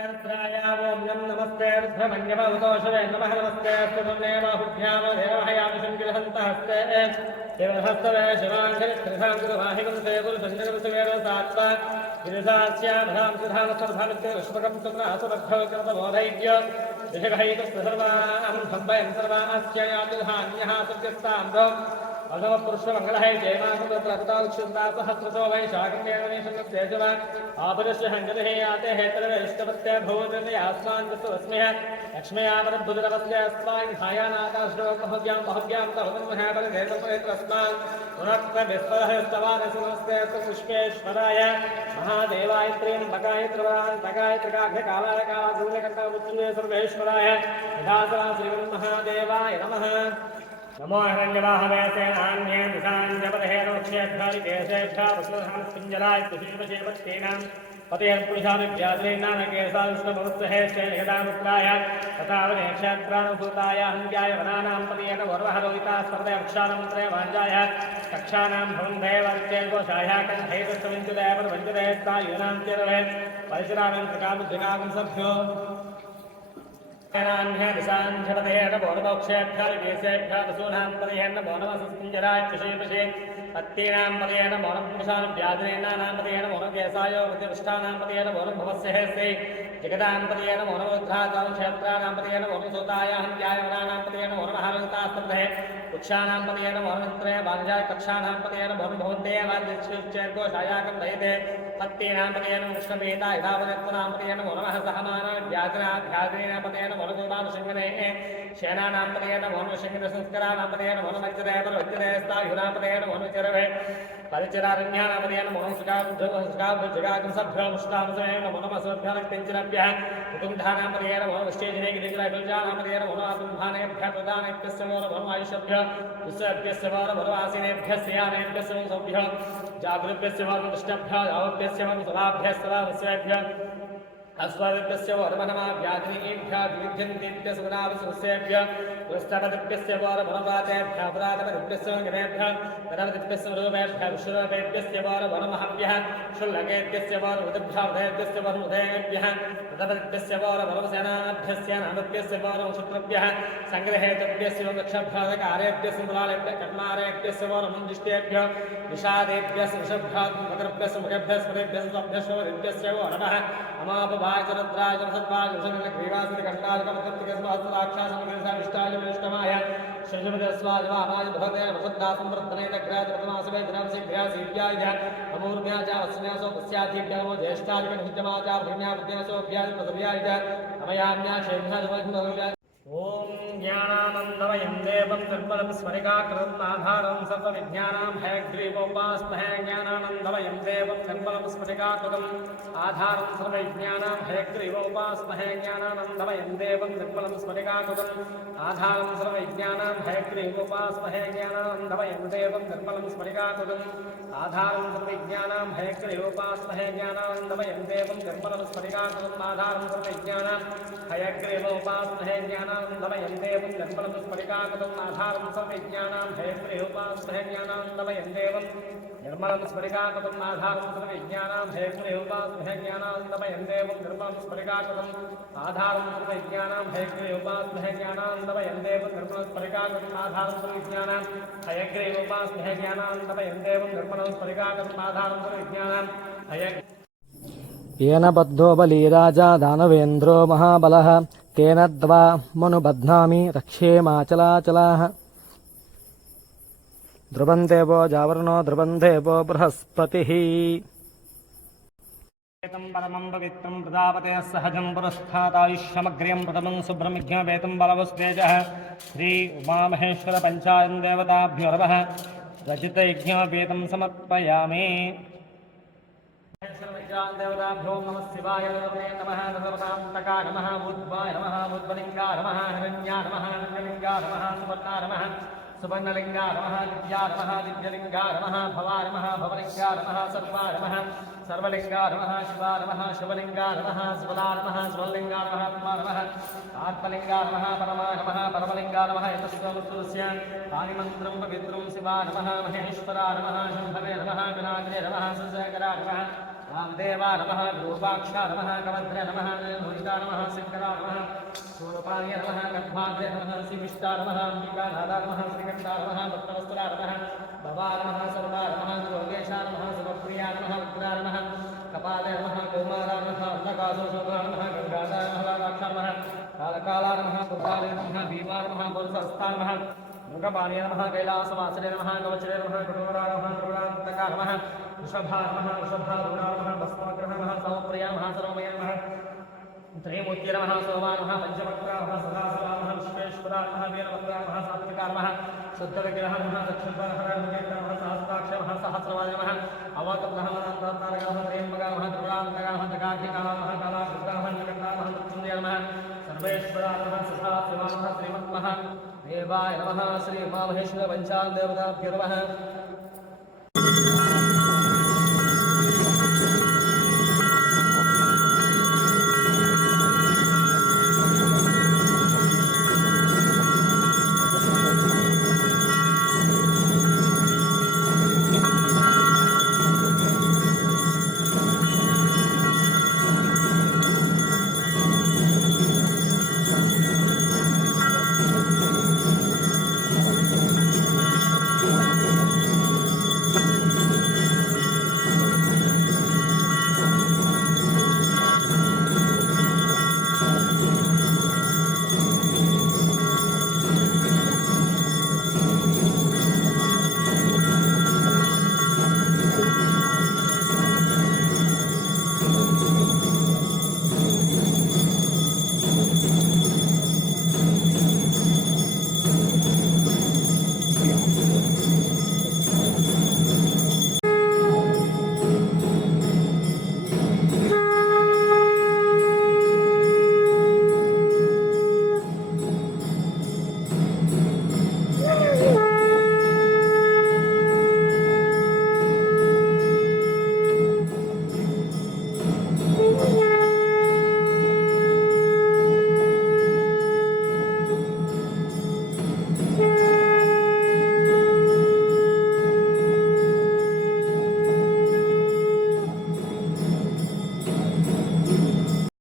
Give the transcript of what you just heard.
ओम नमस्ते रुद्रमन्यमवतोषवे नमः नमस्ते स्तुतुम्ने बाहुभ्याम देवहयामि संकिलहन्तः हस्ते देवहस्तवे शिवाङ्गरित्रिधां गुरुवाहिकं सेतुलसञ्जगवसुवेदो सात्वा गिरिसास्यामधां सुधामस्वर्धामित्य विश्वकं सुम्रासुरभ्यो कृतबोधैर्य ऋषिभैकस्तसर्वां सम्भयं सर्वास्य यातुधान्यः सत्यस्ताम्भो भगवत्पुरुषमङ्गलहै जयमासहस्रतो वै शाकन्येषु आपुरुष हङ्गतिः याते हेतरवेष्टपत्य भूतयास्मान्दस्मः लक्ष्म्यामरद्भुतरवस्य अस्मान् हायानाकाश्रोकभव्यां बहव्यां तस्मान् पुनःविस्परस्तवानसमस्ते पुष्पेश्वराय महादेवाय त्र्यम्बकाय त्रिपुरान्तकाय त्रिकाग्रकालाय कालागूलकण्ठमुच्चये सर्वेश्वराय यथासवा श्रीमन्महादेवाय नमः। नमो हिरण्यवाहवे सेनान्ये दिशाञ्जपदहेरोक्षेभ्यादिकेशेभ्यः वसुधांस्पिञ्जराय कुशीवशेवत्तेनां पतयःपुरुषादिभ्याद्रैनामकेशाविष्णुमवत्सहे श्रेणिगदामुक्ताय तथावनेक्षेत्रानुभूताय हन्त्याय वनानां पतयेन वरवहरोहिता स्पर्धयक्षानमन्त्रे वाञ्जाय कक्षानां भवन्देवत्येकोशाय कण्ठैकस्तविञ्चुदेवरवञ्चुदेस्तायूनां चेरवे परिशुरामिं त्रिकाबुद्धिकागं सभ्यो दिशाञ्जपदेन बोनमोक्षेभ्यादिकेशेभ्यः वसूनां पदयेन बोनमसस्पिञ्जराय कुशीवशे पत्तीनां पदयेन मोनपुरुषानुव्याधिनेनानां पदयेन मोनकेशाय प्रतिष्ठानां पदयेन मोनभवस्य हेस्ते जगदां पदयेन मोनमुद्घातां क्षेत्राणां पदयेन मोनसूताय हन्त्याय वनानां पदयेन मोनमहारहितास्तब्धे वृक्षाणां पदयेन मोनमित्रे वाञ्जाय कक्षाणां पदयेन मोनभवन्देवादिश्चेर्घोषायाकं दयते पत्तीनां पदयेन मुष्णपीता यथापदत्वनां पदयेन मोनमः सहमाना व्याघ्राध्याग्रेण पदयेन मोनगोपानुशङ्करेः शेनानां पदयेन मोनशङ्करसंस्कराणां पदयेन मोनमज्जदेवरवज्जदेस्तायुनां पदयेन मोनचरवे परिचरारण्यानां पदयेन मोनसुगाभुजगागं सभ्यो मुष्टांसमेन मोनमसोभ्यनक्तिञ्चरभ्यः कुटुम्धानां पदयेन मोनविष्टेजने गिरिजलैभुजानां पदयेन मोनआतुम्भानेभ्यः प्रदानेभ्यस्य मोनभरमायुष्यभ्यः विश्वेभ्यस्य मोनभरवासिनेभ्यस्य यानेभ्यस्य मोनसोभ्यः जागृभ्यस्य मोनदुष्टभ्यः यावभ्यस्य मोनसदाभ्यः अस्वादिभ्यस्य वरमनमा व्याधिनीभ्यः विविध्यन्तीभ्यः सुगुणावसुसेभ्यः पुरस्तपदिभ्यस्य वरमनवातेभ्यः अपराधपदिभ्यस्य गणेभ्यः गणपतिभ्यस्य रूपेभ्यः विश्वरूपेभ्यस्य वरमहभ्यः शुल्लकेभ्यस्य वरवृद्भ्यः उदयभ्यस्य वरमुदयेभ्यः प्रतपदिभ्यस्य वरमनवसेनाभ्यस्य नामभ्यस्य वरमशत्रुभ्यः सङ्ग्रहेतभ्यस्य दक्षभ्यः मुलालेभ्यः कर्मारेभ्यस्य वरमञ्जुष्टेभ्यः विषादेभ्यस्य वृषभ्यः मकरभ्यस्य मुखेभ्यः स्मरेभ्यः स्वभ्यस्य वरिभ्यस्य नमः अमापभाजरद्राजसत्पाजसङ्ग्रीवासुरिकण्डालकमकृत्तिकस्वास्थराक्षासमग्रसाविष्टाय विष्टमाय श्रीमदस्वाजवामाय भवते वसुद्धासंप्रतनेतग्राजप्रतमासवेद्रांसिभ्यासीभ्याय अमूर्भ्याचावस्न्यासो तस्याधिभ्यामो ज्येष्ठादिकनित्यमाचार्भिण्याबुद्ध्यासोभ्यादिप्रसव्याय अमयाम्याक्षेभ्यादिवज्ञ ओम ज्ञानानन्दमयं देवं निर्मलं स्मरिकाकृतम् आधारं सर्वविज्ञानां हयग्रीवोपास्महे ज्ञानानन्दमयं देवं निर्मलं स्मरिकाकृतम् आधारं सर्वविज्ञानां हयग्रीवोपास्महे ज्ञानानन्दमयं देवं निर्मलं स्मरिकाकृतम् आधारं सर्वविज्ञानां हयग्रीवोपास्महे ज्ञानानन्दमयं देवं निर्मलं स्मरिकाकृतम् आधारं सर्वविज्ञानां हयग्रीवोपास्महे ज्ञानानन्दमयं देवं निर्मलं स्मरिकाकृतम् आधारं सर्वविज्ञानां हयग्रीवोपास्महे ज्ञानानन्दमयं देवं निर्मलं स्मरिकाकृतम् आधारं सर्वविज्ञानां हयग्रीवोपास्महे ज्ञानानन्दमयं देवं निर्मलं स्मरिकाकृतम् आधारं सर्वविज्ञानां हयग्रीवोपास्महे ज्ञानानन्दमयं देवं निर्मलं स्मरिकाकृतम् आधारं सर्वविज्ञानां हयग्रीवोपास्महे ज्ञानानन्दमयं देवं निर्मलं स्मरिकाकृतम् आधारं सर्वविज्ञानां हयग्रीवोपास्महे ज्ञानानन्दमयं देवं निर्मलं स्मरिकाकृतम् आधारं सर्वविज्ञानां येन बद्धो बली राजा दानवेन्द्रो महाबलः तेन द्वा मनुबध्नामि रक्षेमाचलाचलाः ध्रुवं देवो जावरुणो ध्रुवं देवो बृहस्पतिः परमं पवित्रं प्रजापतेः सहजं पुरस्तादायुष्यमग्र्यं प्रथमं सुब्रह्मण्यवेदं बलवस्तेजः श्री उमामहेश्वर पंचायन देवताभ्यो नमः रचितयज्ञवेदं समर्पयामि। देवताभ्यो नमः शिवाय नमः नमः नमः बुद्धाय नमः बुद्धलिंगाय नमः हिरण्याय नमः हिरण्यलिंगाय नमः सुवर्णाय नमः सुवर्णलिंगाय नमः दिव्याय नमः दिव्यलिंगाय नमः भवाय नमः भवलिंगाय नमः सर्वाय नमः सर्वलिंगाय नमः शिवाय नमः शिवलिंगाय नमः शिवलाय नमः शिवलिंगाय नमः आत्मा नमः आत्मलिंगाय नमः परमाय नमः परमलिंगाय नमः यतस्वस्य आदिमन्त्रं पवित्रं शिवाय नमः महेश्वराय नमः शम्भवे नमः विनायकाय नमः सुशेखराय नमः रामदेवाय नमः विरूपाक्षाय नमः कवत्रे नमः శ్రీదుర్గా నమః శంకరా నమః శూలపాణ్య నమః గర్భాగ్రే నమః శ్రీవిష్టా నమః అంబికానాథా నమః శ్రీకంఠా నమః భక్తవస్తులా నమః భవా నమః సర్వదా నమః యోగేశా నమః శుభప్రియా నమః ఉగ్రా నమః కపాలే నమః కౌమారా నమః అంధకాసో శోభా నమః గంగాధా నమః రాక్షా నమః కాళకాలా నమః కుర్బాలే నమః భీమా నమః పురుషస్థా నమః మృగపాణే నమః కైలాసవాసరే నమః కవచరే నమః కఠోరా నమః కరుణాంతకా నమః వృషభా నమః వృషభారూఢా నమః భస్మగ్రహ నమః సమప్రియా నమః సర్వమయ నమః త్రయమూర్తి నమః సోమా నమః పంచవక్రా నమః సదాశివా నమః విశ్వేశ్వరా నమః వీరభద్రా నమః సాత్వికా నమః శుద్ధవిగ్రహ నమః దక్షిణపరహర నమః సహస్రాక్ష నమః సహస్రవాద నమః అవకబ్రహ నమః తారక నమః త్రయంబక నమః కరుణాంతకా నమః దగాధికా నమః కాళాకృతా నమః నికటా నమః మృత్యుంజయ నమః సర్వేశ్వరా నమః సదాశివా నమః శ్రీమన్మః దేవాయ నమః శ్రీ ఉమామహేశ్వర పంచాల్ దేవతాభ్యో నమః